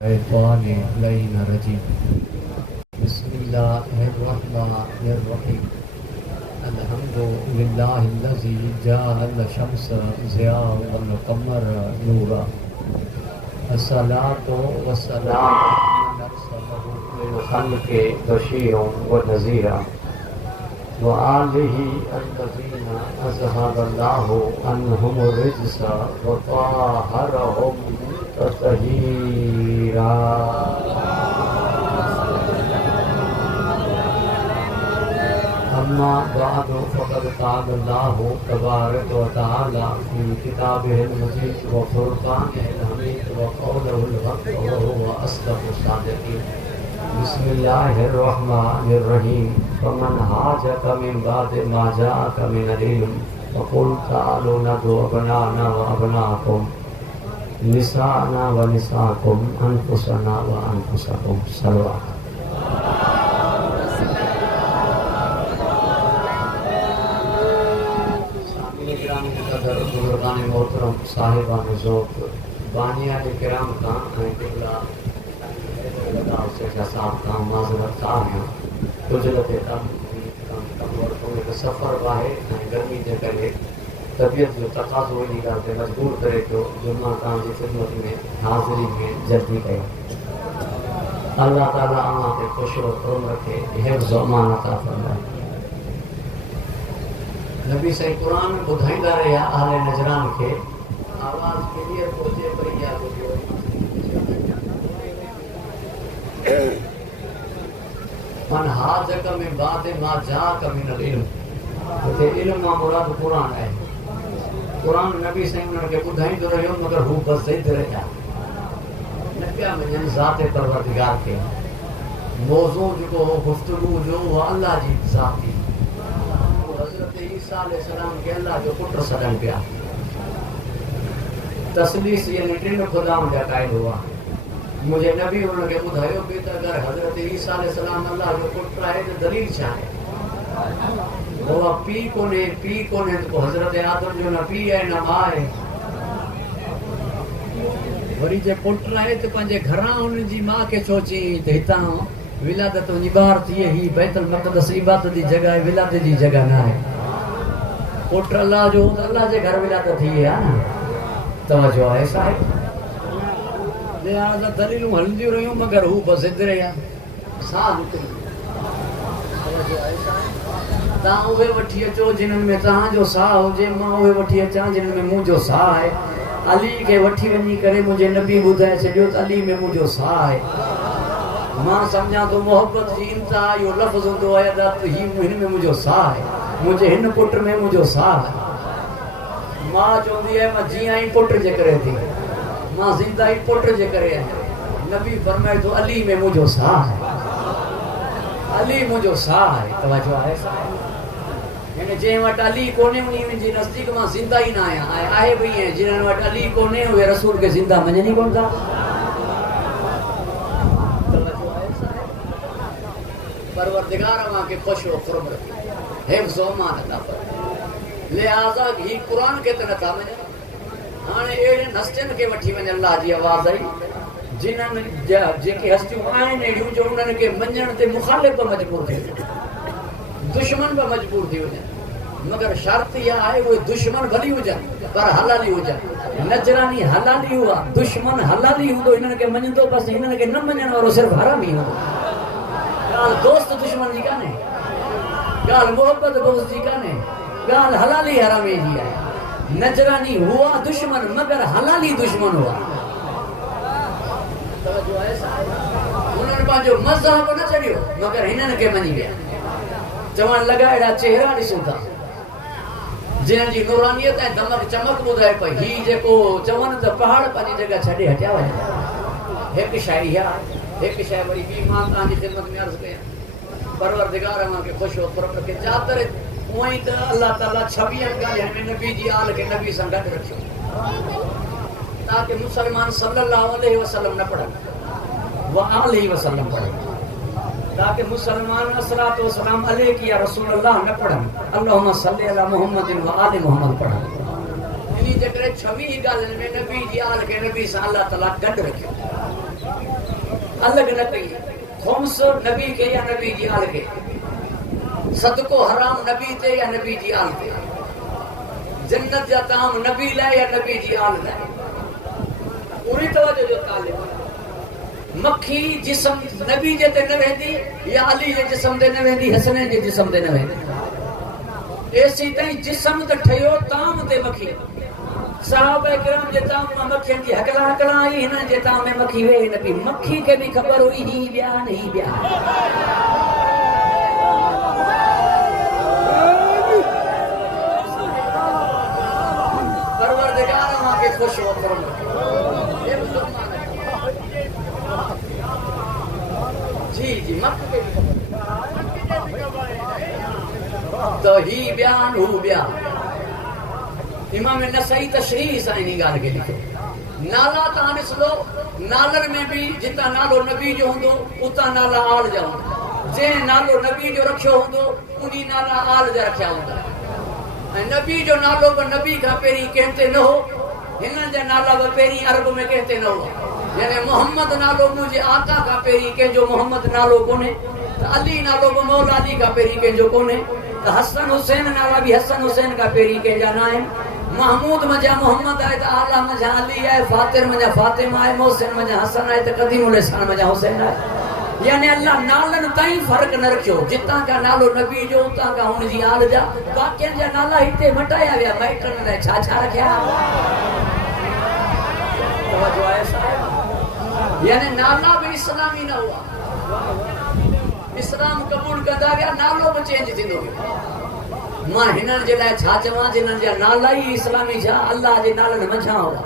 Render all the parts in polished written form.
रजीम बिस्मिल्लाहिर्रहमानिर्रहीम अल्हम्दुलिल्लाहिल्लज़ी जअल शम्स ज़ियाअन वल क़मर नूरा अस्सलातु वस्सलामु अला अरसलहु लिल ख़ल्क़ि बशीरन व नज़ीरा व आलिहि अल्लज़ीना अज़हबल्लाहु अन्हुमुर रिज्सा व ताहरहुम तत्हीरा। अम्मा बअदु फ़क़द क़ाल अल्लाहु तबारक व तआला फ़ी किताबिहिल मजीद व फ़ुरक़ानिहिल हमीद व क़ौलिहिल हक़ व हुवा अस्दक़ुस सादिक़ीन। बिस्मिल्लाहिर्रहमानिर्रहीम। फ़मन हाजक मिन बादि मा जाअक मिनल इल्म फ़क़ुल तआलू नदउ अबनाना व अबनाकुम निसाअना व निसाअकुम अनफुसना व अनफुसकुम। सलवात। बुजुर्गान मोहतरम साहिबान ज़ौक़ बानियात किराम का क़िबला साहब का माज़रत साहब हैं गुजरत सफ़र बाहे गर्मी जे करे तबियत जो तक़ाज़ो इन ॻाल्हि ते मजबूर करे थो जो मां तव्हांजी ख़िदमत में हाज़िरी में जल्दी कयो। अल्लाह ताला अव्हां खे ख़ुशि करुम रखे, हिफ़्ज़ व अमान अता फ़रमाए। नबी सही कुरान में ॿुधाईंदा रहिया अहले नजरान खे आवाज़ क्लियर पहुचे पई या ॿुधियो मन हाजक में बादि मा जाअक मिनल इल्म। हिते इल्म मां मुराद क़ुरान आहे। क़ुरान नबी साईं उन्हनि खे ॿुधाईंदो रहियो मगर हू बस ज़िद रहिया न पिया मञनि ज़ात परवरदिगार खे। मौज़ू जेको हो गुफ़्तगू जो उहा अल्लाह जी ज़ाती हज़रत ईसा अलैहिस्सलाम खे अल्लाह जो पुटु सॾनि पिया। तस्लीस यानी टिनि ख़ुदाउनि जा क़ाइल हुआ। मुंहिंजे नबी उन्हनि खे ॿुधायो पियो त अगरि हज़रत ईसा अलैहिस्सलाम अल्लाह जो पुटु आहे त दलील छा आहे? उहा पीउ कोन्हे त पोइ हज़रत आदम जो न पीउ आहे न माउ आहे। वरी जे पुटु आहे त पंहिंजे घरां हुननि जी माउ खे छो चई त हितां विलादत वञी ॿाहिरि थिए। ही बैतुल मक़दस इबादत जी जॻह आहे, विलादत जी जॻह न आहे। पुटु अलाह जो त अलाह जे घर विलादत थी आहे न। तवजो आहे साहिब। लिहाज़ा दलीलूं हलंदियूं रहियूं मगर हू बस ज़िद रहिया। साह निकिरी तव्हां उहे वठी अचो जिन्हनि में तव्हांजो साह हुजे, मां उहे वठी अचां जिन्हनि में मुंहिंजो साह आहे। अली खे वठी वञी करे मुंहिंजे नबी ॿुधाए छॾियो त अली में मुंहिंजो साह आहे। मां सम्झां थो मोहबत जी इंतिहा इहो लफ़्ज़ हूंदो आहे त हिन में मुंहिंजो साह आहे, मुंहिंजे हिन पुट में मुंहिंजो साह आहे। मां चवंदी आहे मां जीअं ई पुट जे करे थी, मां ज़िंदा ई पुट जे करे आहियां। नबी फरमाए थो अली में मुंहिंजो साह आहे, अली मुंहिंजो साह आहे। तवजो आहे साहिब। यानी जंहिं वटि अली कोन्हे उन जे नज़दीक मां ज़िंदा ई न आहियां। आहे बि ईअं जिन्हनि वटि अली कोन्हे उहे रसूल खे ज़िंदा मञनि ई कोन था। परवरदिगार अव्हां खे ख़ुशि व खुर्म रखे, हिफ़्ज़ व अमान अता फ़रमाए। लिहाज़ा ही क़ुरान खे त नथा मञनि। हाणे अहिड़े हस्तियुनि खे वठी वञनि अल्लाह जी आवाज़ आई जिन्हनि जेके हस्तियूं आहिनि अहिड़ियूं जो उन्हनि खे मञण ते मुखालिफ़ बि मजबूर थी वञनि, दुश्मन बि मजबूर थी वञनि। मगर शर्त इहा आहे उहे दुश्मन भली हुजनि पर हलाली हुजनि। नजरानी हलाली हुआ, दुश्मन हलाली हूंदो हिननि खे मञंदो, बसि हिननि खे न मञण वारो सिर्फ़ु हरामी हूंदो। ॻाल्हि दोस्त दुश्मन जी कान्हे, ॻाल्हि मोहबत बुग़्ज़ जी कान्हे, ॻाल्हि हलाली हरामी जी आहे। नजरानी हुआ दुश्मन मगर हलाली दुश्मन हुआ। उन्हनि पंहिंजो मज़हब न छॾियो मगर हिननि खे मञी विया। चवण लॻा अहिड़ा चेहरा ॾिसूं था जिन्हनि जी नूरानियत ऐं दमक चमक ॿुधाए पई। ही जेको चवनि त पहाड़ पंहिंजी जॻह छॾे हटिया वञे। हिकु शइ इहा, हिकु शइ वरी ॿी मां तव्हांजी ख़िदमत में अर्ज़ु कयां। परवरदिगार अव्हां खे ख़ुशि व खुर्म रखे। जातर उअं ई त अल्लाह ताला 26 ॻाल्हियुनि में नबी जी आल खे नबी सां गॾु रखियो ताकि मुसलमान सल्लल्लाहु अलैहि वसल्लम न पढ़नि, व आलिहि वसल्लम पढ़नि। ताकि मुसलमान अस्सलातु वस्सलाम अलैका या रसूल अल्लाह न पढ़नि, अल्लाहुम्मा सल्ली अला मुहम्मदिन व आलि मुहम्मद पढ़नि। इन जे करे 26 ॻाल्हियुनि में नबी जी आल खे नबी सां अल्लाह ताला गॾु रखियो। अलग न कई खुम्स नबी के या नबी जी आल के सदको हराम नबी ते या नबी जी आल ते जन्नत जा ताम नबी लाए या नबी जी आल लाए पूरी तवज्जो जो तालिब मक्खी जिस्म नबी जे ते न वेंदी या अली जे जिस्म ते न वेंदी हसन जे जिस्म ते न वेंदी ऐसी तई जिस्म त ठयो ताम ते मक्खी साहबा किराम जे ताम में मक्खियन की हकला हकला आई हिन जे ताम में मक्खी वे नबी मक्खी के भी खबर हुई ही बयान ही बयान परवरदिगार मां के खुश हो करम ये मुसलमान जी जी मक्खी के भी खबर तो ही बयान हु बयान इमाम नसई तशरीह सां इन ॻाल्हि खे लिखो नाला तव्हां ॾिस लो नालनि में बि जितां नालो नबी जो हूंदो उतां नाला आल जा हूंदा जंहिं नालो नबी जो रखियो हूंदो उन्ही नाला आल जा रखिया हूंदा ऐं नबी जो नालो बि नबी खां पहिरीं कंहिं ते न हो हिननि जा नाला बि पहिरीं अरब में कंहिं ते न हुआ यानी मोहम्मद नालो मुंहिंजे आका खां पहिरीं कंहिंजो मोहम्मद नालो कोन्हे त अली नालो बि मौला अली खां पहिरीं कंहिंजो कोन्हे त हसन हुसैन नाला बि हसन हुसैन खां पहिरीं कंहिंजा न आहिनि महमूद मजा मोहम्मद है तो आला मजा अली है फातिर मजा फातिमा है मोहसिन मजा हसन है तो कदीमुल इहसान मजा हुसैन है यानी अल्लाह नालन ताई फर्क न रखियो जितां का नालो नबी जो उतां का हुन जी आल जा बाकियन जा नाला हिते मटाया विया माइटन ने छा छा रखिया तवज्जो है साहब यानी नाला भी इस्लामी न हुआ इस्लाम कबूल कंदा गया नालो भी चेंज थींदो मां हिननि जे लाइ छा चवां जिन्हनि जा नाला ई इस्लामी छा अल्लाह जे नालनि मथां हुआ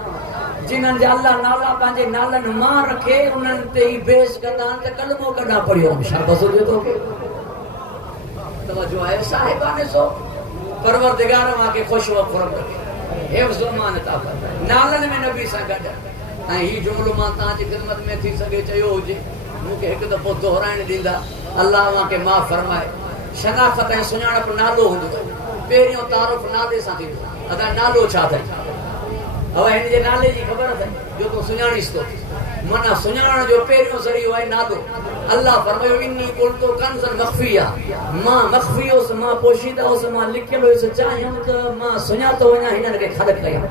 जिन्हनि जा अल्लाह नाला पंहिंजे नालनि मां रखे उन्हनि ते ई बेस कंदा आहिनि त कलमो कॾा पढ़ियो शाबाश हुजे तोखे तवज्जो आहे साहिबाने सो परवरदिगार मां खे ख़ुशि व खुरम रखे हिफ्ज़ मान अता कर नालनि में नबी सां गॾु ऐं हीउ जुमिलो मां तव्हांजी ख़िदमत में थी सघे चयो हुजे मूंखे हिकु दफ़ो दोहराइण ॾींदा अल्लाह मां खे माफ़ फरमाए शनाख़त ऐं सुञाणप नालो हूंदो पहिरियों तारुफ़ नाले सां थींदो अदा नालो छा अथई अब हिन जे नाले जी ख़बर अथई जो तूं सुञाणीस थो माना सुञाणण जो पहिरियों ज़रियो आहे नालो अल्लाह फरमायो इन्नी कुल्तो कंज़न मख़फ़िया मां मख़फ़ी हुउसि मां पोशीदा हुउसि मां लिखियल हुयुसि चाहियुमि त मां सुञातो वञा हिननि खे ख़लक़ कयमि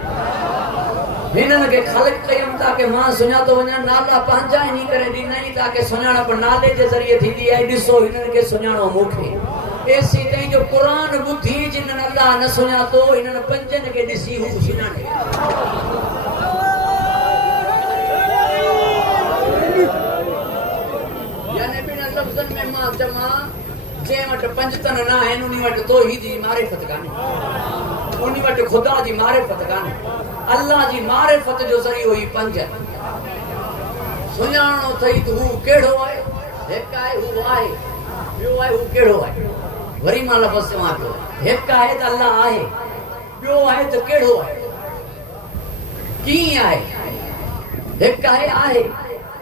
हिननि खे ख़लक़ कयमि ताकी मां सुञातो वञा नाला पंहिंजा इन करे ॾिनई ताकी सुञाणप नाले जे ज़रिए थींदी आहे ॾिसो हिननि खे सुञाणो मूंखे ऐसी तई जो कुरान ॿुधी जिन्हनि अल्लाह न सुञातो हिननि पंजनि खे ॾिसी हू सुञाणे यानी बिन लफ़्ज़नि में मां चवां जंहिं वटि पंजतन न आहिनि उन वटि तौहीद जी मारिफत कान्हे उन वटि ख़ुदा जी मारिफत कान्हे अल्लाह जी मारिफत जो ज़रियो ई पंज सुञाणो अथई त हू कहिड़ो आहे हिकु आहे हू आहे ॿियो आहे हू कहिड़ो आहे वरी मां लफ़्ज़ चवां पियो हिकु आहे त अल्लाह आहे ॿियो आहे त कहिड़ो आहे कीअं आहे हिकु आहे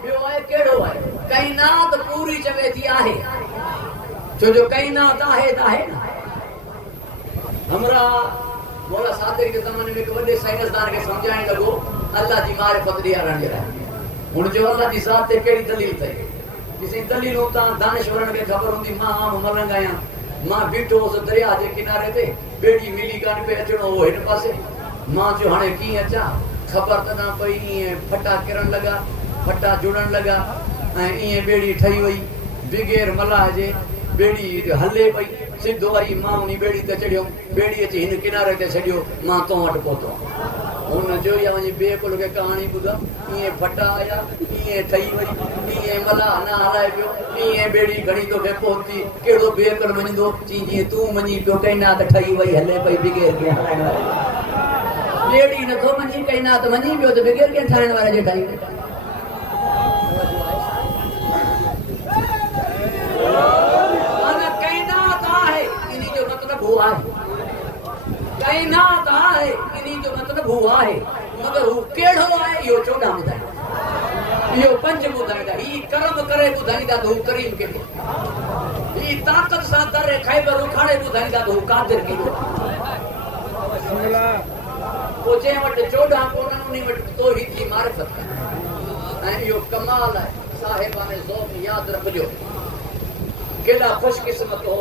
ॿियो आहे कहिड़ो आहे काइनात पूरी चवे थी आहे छो जो काइनात आहे त आहे न हमरा मौला सादिक के ज़माने में एक वॾे साइंसदान खे सम्झाइण लॻो अल्लाह जी मारिफत ॾियारण जे लाइ हुन जो अल्लाह जी ज़ात ते कहिड़ी दलील अथई किसी दलीलूं तव्हां दानिशवरनि खे ख़बर हूंदी मां आम मलंग आहियां मां बीठो हुउसि दरिया जे किनारे ते ॿेड़ी मिली कान पे अचणो हो हिन पासे मां चयो हाणे कीअं अचां ख़बर त न पई ईअं फटा किरण लॻा फटा जुड़ण लॻा ऐं ईअं ॿेड़ी ठही वई बिगैर मलाह जे ॿेड़ी हले पई सिधो वरी मां उन ॿेड़ी ते चढ़ियुमि ॿेड़ी अची हिन किनारे ते छॾियो मां तो वटि पहुतो हुन जो या वञी ॿिए कुल खे कहाणी ॿुधा ईअं फटा आया ईअं ठही वई ईअं मलाह न हलाए पियो ईअं ॿेड़ी घणी तोखे पहुती कहिड़ो बेकुल मञींदो चई जीअं तूं मञी पियो काइनात ठही वई हले पई बिगैर खे हलाइण वारे ॿेड़ी नथो मञी काइनात मञी पियो त बिगैर खे ठाहिण वारे जे ठही वई काइनात आहे इन्ही जो मतलब हू आहे मगर हू कहिड़ो आहे इहो 14 ॿुधाईंदा इहो 5 ॿुधाईंदा ही कर्म करे ॿुधाईंदा त हू करीम केॾो ही ताक़त सां दर ख़ैबर उखाड़े ॿुधाईंदा त हू कादिर केॾो पोइ जंहिं वटि 14 कोन उन वटि तौहीद जी मारिफत ऐं इहो कमाल आहे साहिबान ज़ौक़ याद रखजो केड़ा खुशकिस्मत हो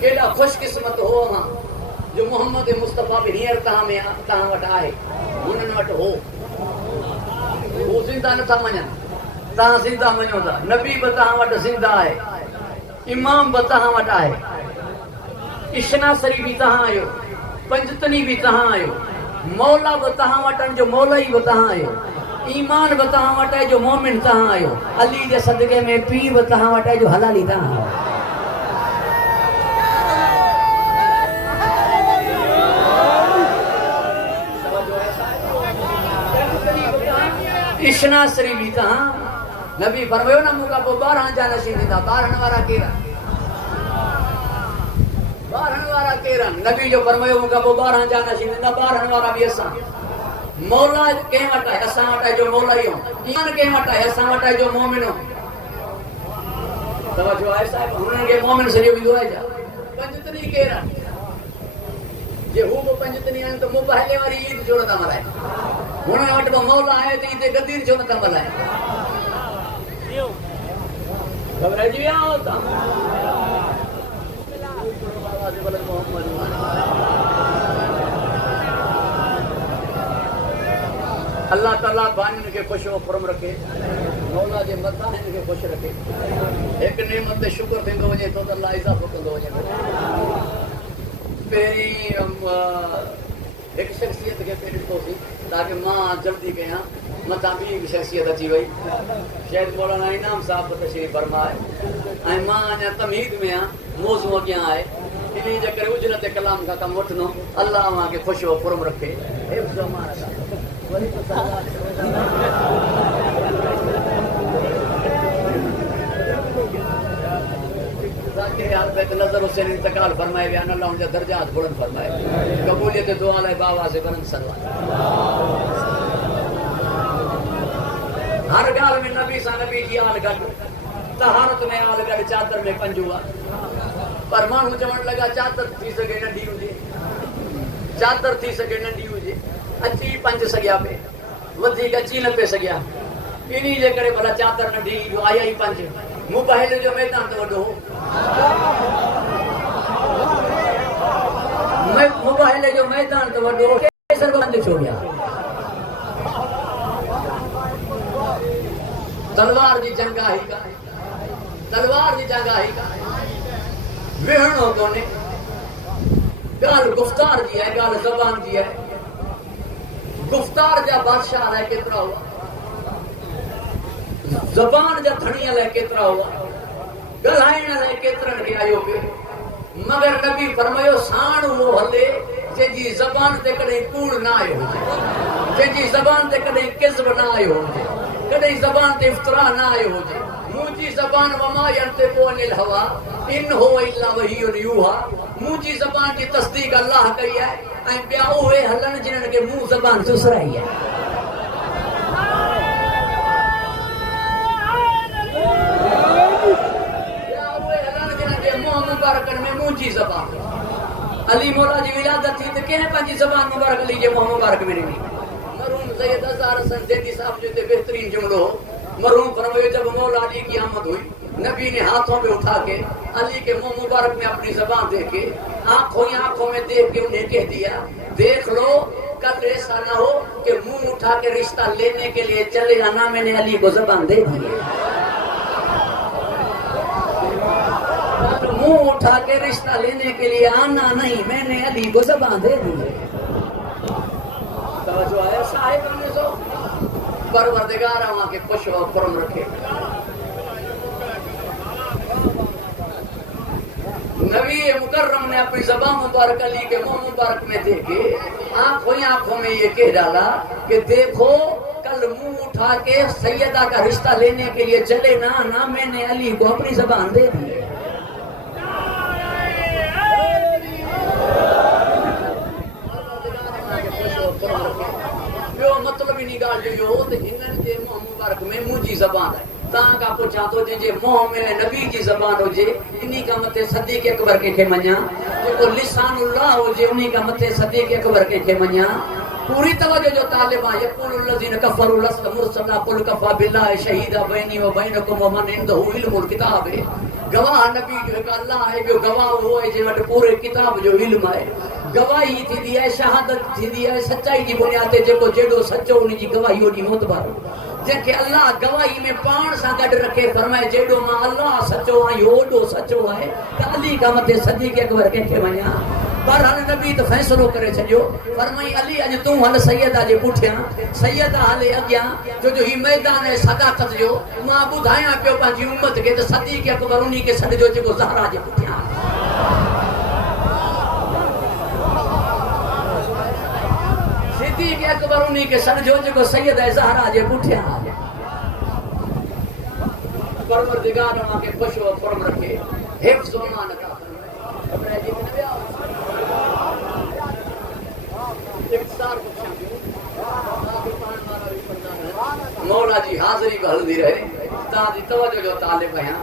केड़ा खुशकिस्मत हो हां जो मोहम्मद मुस्तफ़ा भी हींअर तहां वटि आहे हुननि वटि हो वो ज़िंदा नथा मञनि तहां ज़िंदा मञो था नबी बि तहां वटि ज़िंदा आहे इमाम बि तहां वटि आहे इशनासरी भी तहां आयो पंजतनी भी तहां आयो मौला बि तहां वटि जो मौलाई बि तहां आयो ईमान बि तहां वटि आहे जो मोमिन तहां आयो अली जे सदके में पीर बि तहां वटि आहे जो हलाली तहां आयो इशनासरी भी तहां नबी फरमायो ना मूंखां पोइ 12 जा नसीब थींदा 12 वारा केरा 12 वारा केरा नबी जो फरमायो मूंखां पोइ 12 जा नसीब थींदा 12 वारा भी असां मौला कंहिं वटि आहे असां वटि आहे जो मौला ई ईमान कंहिं वटि आहे असां वटि आहे जो मोमिन तवजो आहे साहिब हुननि खे मोमिन सॼो वेंदो आहे छा पंजतनी केर आहे जे हू बि पंजतनी आहिनि त मुबाहिले वारी ईद छो नथा मल्हाइनि हुन वटि बि मौला आहे त हिते गदीर छो नथा मल्हाइनि घबराइजी विया हो तव्हां अल्लाह ताला बानिन के खुश खुरम रखे मौला जे मथा हिन खे खुश रखे एक नेमत ते शुक्र थींदो वञे तो त अल्लाह इज़ाफ़ो कंदो वञे पहिरीं हिकु शख़्सियत खे पे ॾिठोसीं ताकि मां जल्दी कयां मथां ॿी हिकु शख़्सियत अची वई शायदि मौलाना इनाम साहब तशरीफ़ फरमाए ऐं मां अञा तमहीद में आहियां मौज़ू अॻियां आहे इन जे करे उजरत कलाम खां कमु वठंदो अल्लाह मां खे खुश खुरम रखे नज़र हुसैन इंतकाल फरमाए विया अल्लाह उनजा दर्जात बुलंद फरमाए कबूलियत दुआ लाइ बाबा से करन सलवात हर ॻाल्हि में नबी सां नबी जी आल गॾु तहारत में आल गॾु चादर में पंजू आहे पर माण्हू चवण लॻा चादर थी सघे नंढी हुजे चादर थी सघे नंढी हुजे अची पंज सघिया पे वधीक अची न पे सघिया इन्ही जे करे भला चादर नंढी जो आया ई पंज मोबाइल जो मैदान तो वॾो मोबाइल जो मैदान तो वॾो केसर बंदि छो विया तलवार जी जंग आई का तलवार जी जंग आई का वेहणो कोन्हे ॻाल्हि गुफ़्तार जी आहे ॻाल्हि ज़बान जी आहे गुफ़्तार जा बादशाह अलाए केतिरा हुआ ज़बान जा धणी अलाए केतिरा हुआ ॻाल्हाइण लाइ केतिरनि खे आयो पियो मगर नबी फरमायो साण उहो हले जंहिंजी ज़बान ते कॾहिं कूड़ न आयो हुजे जंहिंजी ज़बान ते कॾहिं किज़्ब न आयो हुजे कॾहिं ज़बान ते इफ़्तिरा न आयो हुजे मुंहिंजी ज़बान वमा यंतिक़ु अनिल हवा इन हुवा इल्ला वहियुन यूहा मुंहिंजी ज़बान जी तस्दीक अल्लाह कई आहे ऐं ॿिया उहे हलनि जिन्हनि खे मूं ज़बान सुसराई आहे मुबारकनि में मुंहिंजी ज़बान अली मौला जी विलादत थी त कंहिं पंहिंजी ज़बान मुबारक अली जे मुंहुं मुबारक में ॾिनी मरहूम सैयद अज़हर हसन ज़ैदी साहब जो हिते बेहतरीन जुमलो हो मरहूम फरमायो जब मौला अली की आमद हुई नबी ने हाथों में उठा के अली के मुंह मुबारक में अपनी ज़बान दे के आंखों ही आंखों में देख के उन्हें कह दिया देख लो कल ऐसा ना हो कि मुंह उठा के रिश्ता लेने के लिए चले आना मैंने अली को ज़बान दे दी मुंह उठा के रिश्ता लेने के लिए आना नहीं मैंने अली को ज़बान दे दी तवज्जो है साहिब ने सो परवरदिगार वहां के खुश और खुरम रखे नबी मुकर्रम ने अपनी ज़बान मुबारक अली के मुंह मुबारक में देखे आंखों ही आंखों में ये कह डाला कि देखो कल मुंह उठा के सैयदा का रिश्ता लेने के लिए चले ना मैंने अली को अपनी ज़बान दे दी मतलब ही नहीं गाल जो तो हिनन के मुंह मुबारक में मुंहिंजी ज़बान है तव्हां खां पुछां थो जंहिंजे मुंह में नबी जी ज़बान हुजे इन्ही खां मथे सदीक़ अकबर कंहिंखे मञा जेको लिसानुल्लाह हुजे उन्ही खां मथे सदीक़ अकबर कंहिंखे मञा पूरी तवज्जो जो तालिबा यकुलुल लज़ीन कफरू लस्त मुरसला कुल कफा बिल्लाहि शहीदा बैनी व बैनकुम व मन इंदहु इल्मुल किताब। गवाह नबी जो हिकु अल्लाह आहे, ॿियो गवाह उहो आहे जे वटि पूरे किताब जो इल्मु आहे। गवाही थींदी आहे, शहादत थींदी आहे सचाई जी बुनियाद ते, जेको जेॾो सचो उन जी गवाही ओॾी मोतबर। जंहिंखे अल्लाह गवाही में पाण सां गॾु रखे फरमाए जेॾो मां अल्लाह सचो आहियां ओॾो सचो आहे त अली खां मथे सदीक़ अकबर कंहिंखे वञा। पर हाणे नबी त फ़ैसिलो करे छॾियो, फरमाई अली अॼु तूं हल सैयदा जे पुठियां, सैयदा हले अॻियां, छो जो हीउ मैदान आहे सदाकत जो। मां ॿुधायां पियो पंहिंजी उम्मत खे त सदीक़ अकबर उन खे छॾिजो जेको ज़हरा जे पुठियां। सदीक़ अकबर उन खे छॾिजो जेको सैयदा ज़हरा जे पुठियां। परवरदिगार मूंखे ख़ुशि व खुर्म रखे, हिफ़्ज़ व अमान अता फरमाए। मौला जी हाज़िरी भी हलदी रहे, ताजी तवज्जो जो तालिब आहियां।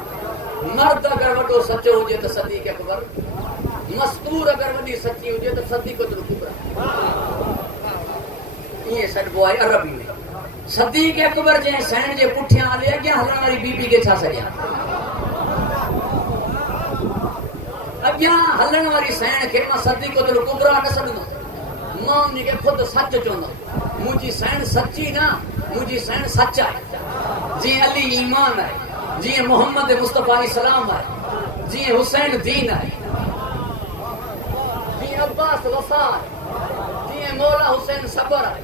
मर्द अगर वॾो सचो हुजे त सदीक़ अकबर, मस्तूर अगर वॾी सची हुजे त सदीक़तुल कुबरा। ईअं सॾिबो आहे अरबी में। सदीक़ अकबर जंहिं सैन जे पुठियां हले अॻियां हलण वारी बीबी खे छा सॾियां? अॻियां हलण वारी सैन खे मां सदीक़तुल कुबरा न सॾंदुमि, मां उन खे ख़ुदि सच चवंदुमि। मुंहिंजी सैन सची न, मुंहिंजी सैन सच आहे। जीअं अली ईमान आहे, जीअं मोहम्मद मुस्तफ़ा इस्लाम आहे, जीअं हुसैन दीन आहे, जीअं अब्बास वफ़ा आहे, जीअं मौला हुसैन सबर आहे,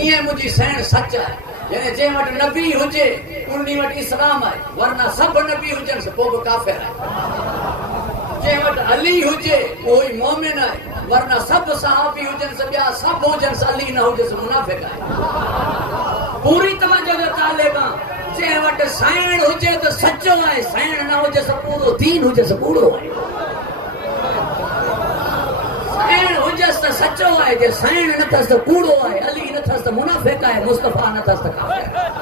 ईअं मुंहिंजी सैन सच आहे। यानी जंहिं वटि नबी हुजे उन वटि इस्लाम आहे, वरना सभु नबी हुजनि पोइ बि काफ़िर आहे। जंहिं वटि अली हुजे उहो ई मोमिन आहे, वरना सभु सहाबी हुजनि ॿिया सभु हुजनि अली न हुजेसि मुनाफ़िक़ आहे। पूरी तवज्जो जो तालिब आहियां। जंहिं वटि साइण हुजे त सचो आहे, साइण न हुजेसि पूरो दीन हुजेसि कूड़ो आहे। साइण हुजेसि त सचो आहे, जे साइण न अथसि त कूड़ो आहे। अली न अथसि त मुनाफ़िक़ आहे, मुस्तफ़ा न अथसि त काफ़िर आहे।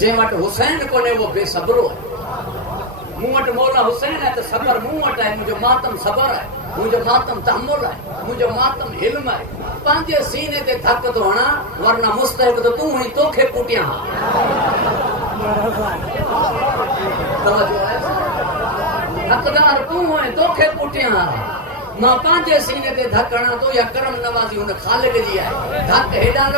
जंहिं वटि हुसैन कोन्हे उहो बेसब्रो आहे। मूं वटि मौला हुसैन आहे त सबर मूं वटि आहे। मुंहिंजो मातम सबर आहे, मुंहिंजो मातम तहमुल आहे, मुंहिंजो मातम हिल्म आहे। पंहिंजे सीने ते धक थो हणा, वरना मुस्तहिक त तूं हुई, तोखे पुटियां। हक़दार तूं हुई, तोखे पुटियां। मां पंहिंजे सीने ते धक हणां थो, या करम नवाज़ी हुन ख़ालिक जी आहे। धक हेॾां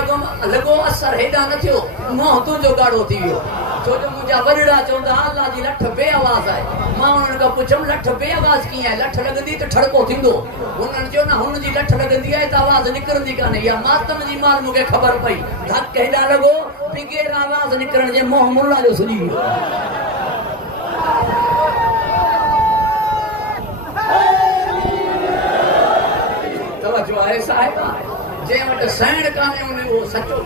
लॻो असर हेॾां न थियो, मोह तुंहिंजो ॻाढ़ो थी वियो। छो जो मुंहिंजा वॾड़ा चवंदा अल्लाह जी लठ बे आवाज़ आहे। मां उन्हनि खां पुछियमि लठ बे आवाज़ कीअं आहे? लठ लॻंदी त ठड़को थींदो। हुननि चयो न, हुनजी लठ लॻंदी आहे त आवाज़ निकिरंदी कान्हे। या मातम जी माल मूंखे ख़बर पई, धक हेॾां लॻो बिगैर आवाज़ निकिरण जे मोह मुल्ला जो सुॼी वियो। तवज्जो आहे साहिब, जंहिं वटि साइण कान्हे उन उहो सचो।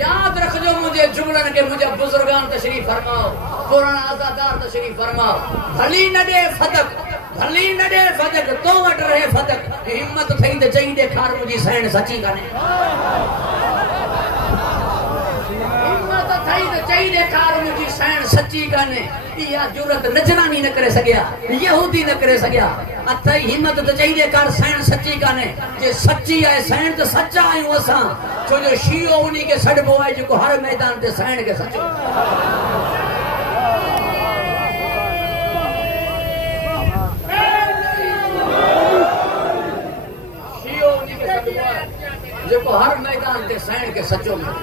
याद रखजो मुझे जुमलन के, मुझे बुजुर्गान तशरीफ फरमाओ, पुराना आजादार तशरीफ फरमाओ। भली न दे फदक, भली न दे फदक, तो वट रहे फदक। हिम्मत थई त चई ॾेखार मुंहिंजी सैन सची कान्हे। हिम्मत थई त चई ॾेखार मुंहिंजी सैन सची कान्हे। इहा जुरत नजरानी न करे सघिया, यहूदी न करे सघिया। अथई हिम्मत त चई ॾेखार सैन सची कान्हे। जे सची आहे सैन त सचा आहियूं असां। छो जो शीओ उन खे छॾिबो आहे जेको हर मैदान ते सैन खे सचो। शीओ उन खे छॾिबो आहे जेको हर मैदान ते सैन खे सचो मिले।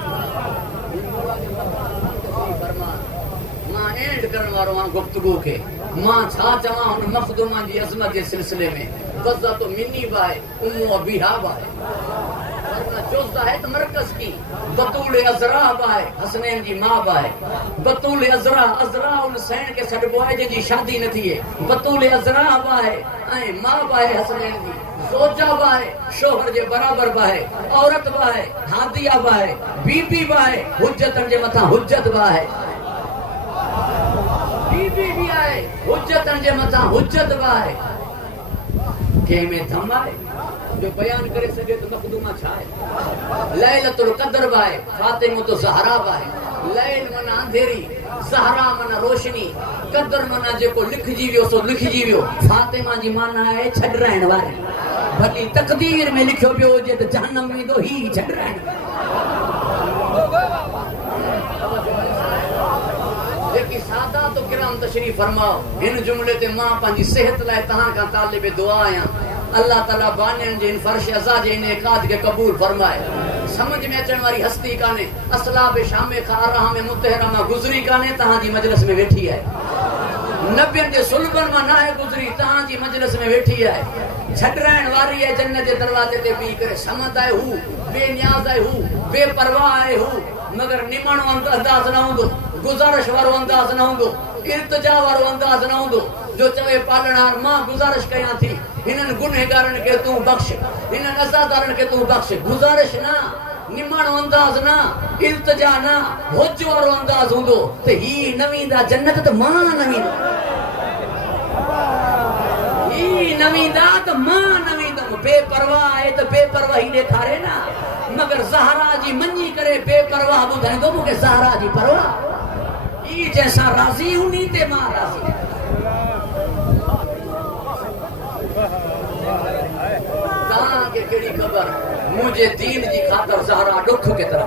मां एंड करण वारो आहियां गुफ्तगू खे। मां छा चवां हुन मखदूमा जी अज़मत जे सिलसिले में? बज़ा तो मिनी बा है, उम्मू अबीहा बा है, वरना जुज़ है तो मरकज़ की। बतूल अज़रा बा है, हसनैन जी मां बा है। बतूल अज़रा, अज़रा उन सैन के सॾिबो आहे जंहिंजी शादी न थी है। बतूल अज़रा बा है ऐं मां बा है हसनैन जी। ज़ोजा बा है, शोहर जे बराबर बा है। औरत बा है, हादिया बा है, बीबी बा है, हुज्जतन जे मथां हुज्जत बा है। बीबी भी आहे, हुज्जतन जे मथां हुज्जत बि आहे। कंहिं में दम आहे, जो बयान करे सके तो मखदूमा छाए। लैलतुल कद्र बाए फातिमा तो ज़हरा बाए। लैल मना अंधेरी, ज़हरा मना रोशनी, कद्र मना जेको लिखजी वियो सो लिखजी वियो। फातिमा जी माना है छड़ रहण वारी। भली तकदीर में लिखियो पियो हुजे त जहन्नम में तो ही छड़ रहण। जेकी सादा तो किराम तशरीफ फरमाओ। इन जुमले ते मां पंहिंजी सेहत लाइ तहां खां तालिब दुआ आहियां। अल्लाह ताला बानियन जे इन फर्श अज़ा जे इन इकाद के कबूल फरमाए। समझ में अचण वारी हस्ती काने, असलाब शामे खा राह में मुतहरमा गुजरी काने, तहां जी मजलिस में वेठी है। नबियन जे सुलबन में ना है गुजरी, तहां जी मजलिस में वेठी है। छडराइण वारी है जन्नत जे दरवाजे ते पी करे। समत है हू, बेनियाज है हू, बेपरवाह है हू, मगर निमाणो अंदाज न हूंदो, गुजारिश वारो अंदाज न हूंदो, इल्तिजा वारो अंदाज न हूंदो। जो चवे पालणार मां गुजारिश कयां थी हिनन गुनहगारन के तू बख्श, हिनन अज़ादारन के तू बख्श। गुजारिश ना, निमाणो अंदाज ना, इल्तिजा ना, होज वारो अंदाज हूंदो त ही नवींदा जन्नत त मां नवींदा। ही नवींदा त मां नवींदम। बेपरवाह है त बेपरवाही ॾेखारे ना, मगर ज़हरा जी मञी करे बेपरवाह ॿुधाईंदो मूंखे ज़हरा जी परवाह। ई जैसा राज़ी उन्ही ते मां राज़ी। तहां खे कहिड़ी ख़बर मुंहिंजे दीन जी ख़ातिर ज़हरा ॾुख केतिरा